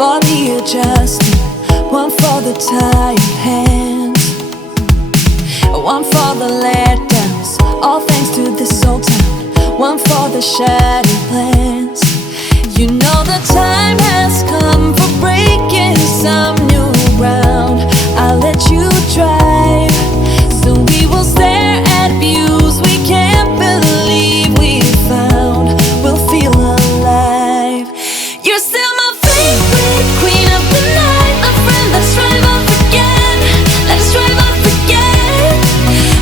for the adjusting, one for the tired hands, one for the letdowns, all thanks to this old town, one for the shattered plans. You know the time has come for breaking some new ground. I'll let you drive, so we will stare at views we can't believe we found. We'll feel alive. You're still my favorite queen of the night, my friend. Let's drive off again. Let's drive off again.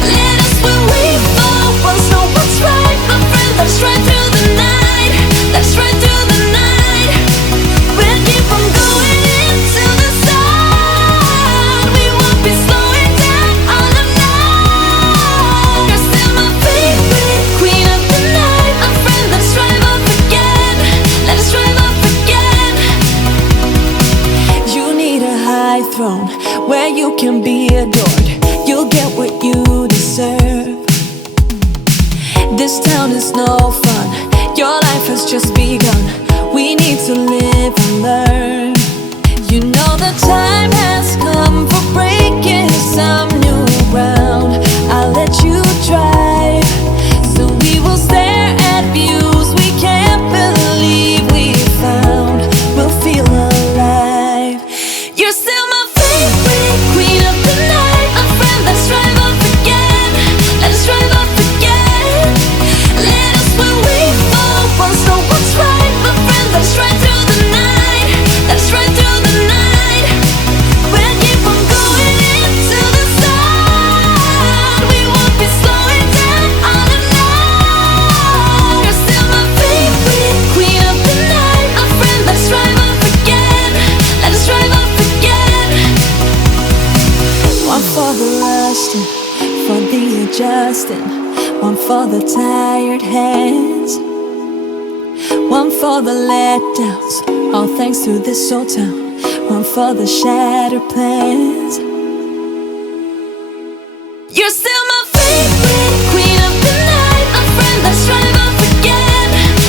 Let us where we fall. Once know what's right, my friend. Let's ride through the night. Let's ride through the night. We'll keep on going into the sun. We won't be slowing down all night. You're still my favorite queen of the night, my friend. Let's drive off again. Let's drive off again. You need a high throne where you can be adored. You'll get what you deserve. This town is no fun. Your life has just begun. We need to live and learn. You know the time has come for breaking some new ground. I'll let you drive, so we will stare at views we can't believe we found. We'll feel alive. You're still my favorite queen of the night, my friend. Let's drive off again. Let's drive off again. Let us where we fall. Once know what's right, my friend. Let's ride through the night. Let's ride through the night. We'll keep on going into the sun. We won't be slowing down all night. You're still my favorite queen of the night, my friend. Let's drive off again. Let's drive off again. One for the lusting, for the adjusting, one for the tired hands, one for the letdowns, all thanks to this old town, one for the shattered plans. You're still my favorite queen of the night, my friend. Let's drive off again.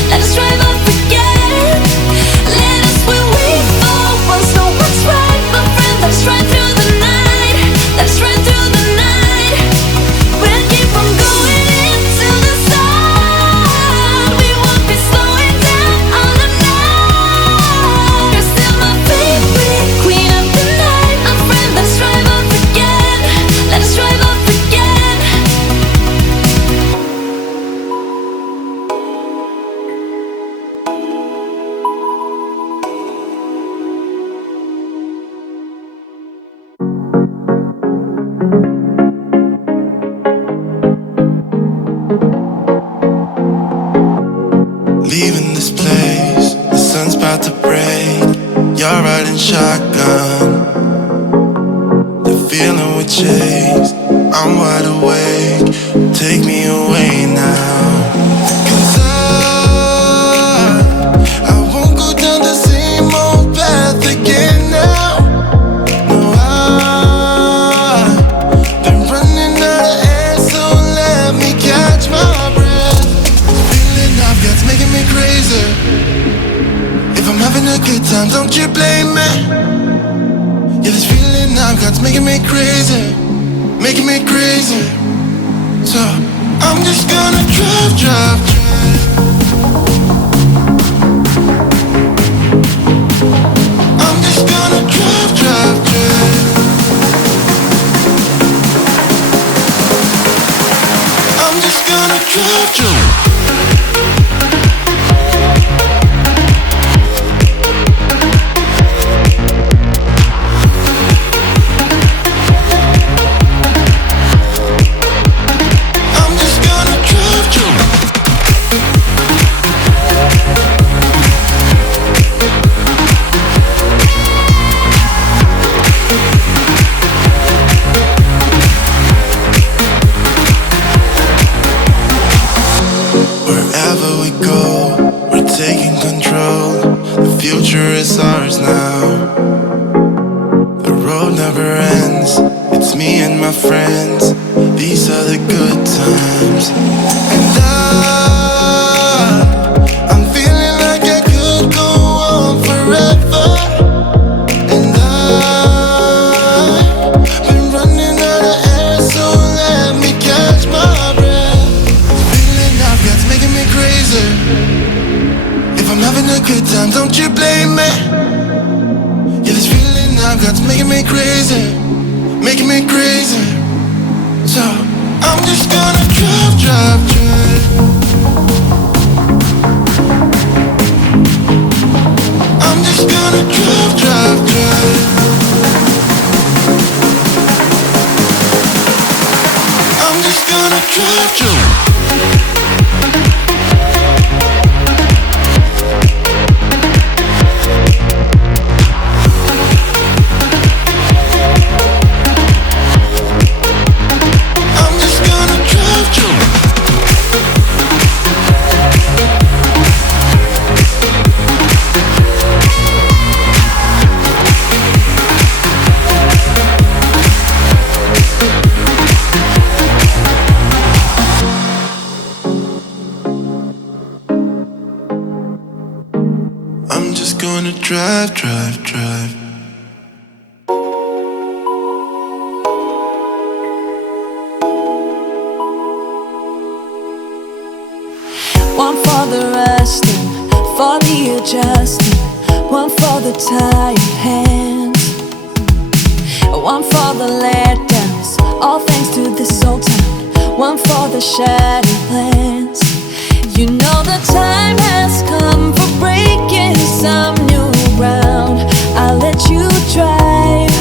Let's drive off again. Let us where we fall. Once know what's right, my friend. Let's ride through the night. Let's ride through the night. We'll keep on going into the sun. We won't be slowing down all night. You're still my favorite queen of the night, my friend. Let's drive off again. Let's drive off again. Leaving this place, the sun's about to break. You're riding shotgun, the feeling we chase. I'm wide awake, take me away now. 'Cause I won't go down the same old path again now. No, I've been running out of air, so let me catch my breath. Feeling I've got's making me crazy. If I'm having a good time, don't you blame me. Yeah, this feeling I've got's making me crazy, making me crazy. So I'm just gonna drive, drive, drive. I'm just gonna drive, drive, drive. I'm just gonna drive, drive. I'm just gonna drive, drive. Wherever we go, we're taking control. The future is ours now. The road never ends. It's me and my friends. These are the good times. And I'm feeling like I could go on forever. drive, drive. I'm just gonna drive, drive, drive. I'm just gonna drive, drive. I'm just gonna drive, drive, drive. One for the resting, for the adjusting, one for the tired hands, one for the letdowns, all thanks to this old town, one for the shattered plans. You know the time has come for breaking some new ground. I'll let you drive,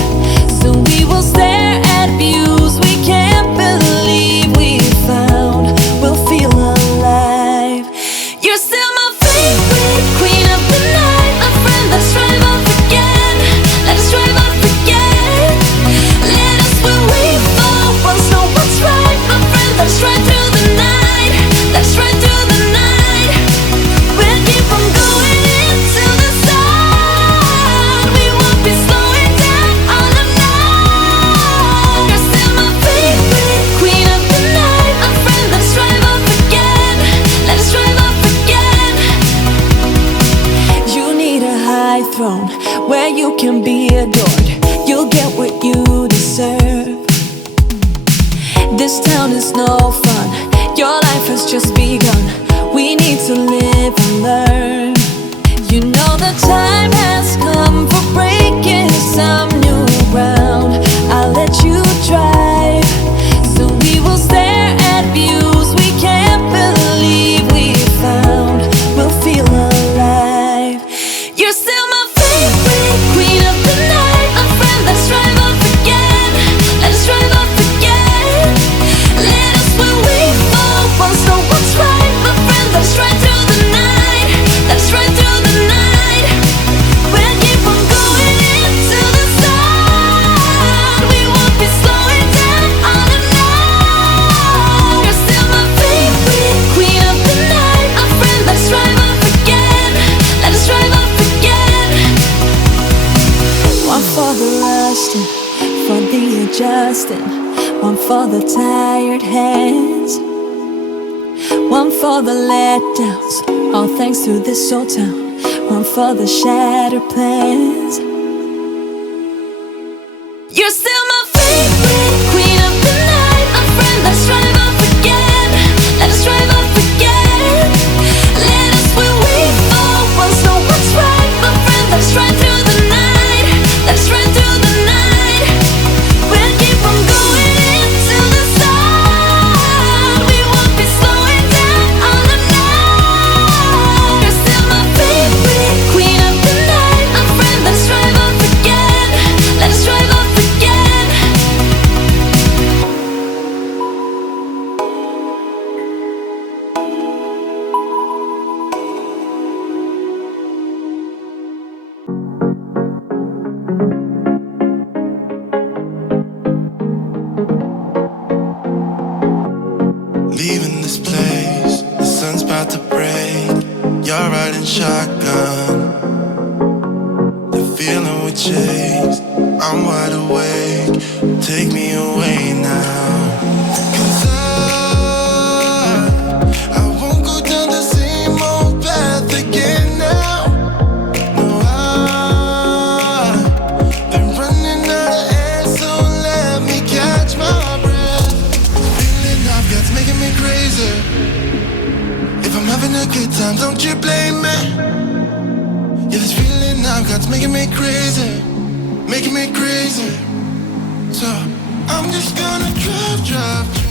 so we will stare at views we can't believe we found. We'll feel alive. You're still my favorite queen of the night, my friend. Let's drive off again. Let's drive off again. Let us where we fall. Once know what's right, my friend. Let's ride through the night. Let's ride through the night. We'll keep on going into the sun. We won't be slowing down all night. You're still my favorite queen of the night, my friend. Let's drive off again. Let's drive off again. You need a high throne where you can be adored. You'll get what you deserve. This town is no fun. Your life has just begun. We need to live and learn. You know the time has come for breaking some new ground. I'll let you drive, so we will stare at views we can't believe we found. We'll feel alive. You're still my favorite queen of the night, my friend. Let's drive off again. Let's drive off again. Let us where we fall. Once know what's right, my friend. Let's ride through the night. Let's ride through the night. We'll keep on going into the sun. We won't be slowing down all night. You're still my favorite queen of the night, my friend. Let's drive off again. Let's drive off again. One for the rusting, for the adjusting, one for the tired hands, one for the letdowns, all thanks to this old town, one for the shattered plans. You're still my favorite queen of the night, my friend. Let's drive off again. Let's drive off again. Let us where we fall. Once know what's right, my friend. Let's ride through the night. Let's ride through the night. We'll keep on going into the sun. We won't be slowing down all night. You're still my favorite queen of the night, my friend. Let's drive off again. Let's drive off again. Leaving this place, the sun's about to break. You're riding shotgun, the feeling we chase. I'm wide awake, take me away now. 'Cause I won't go down the same old path again now. No, I've been running out of air, so let me catch my breath. Feeling I've got's making me crazy. If I'm having a good time, don't you blame me. Yeah, this feeling I've got's making me crazy, making me crazy. So I'm just gonna drive, drive, drive.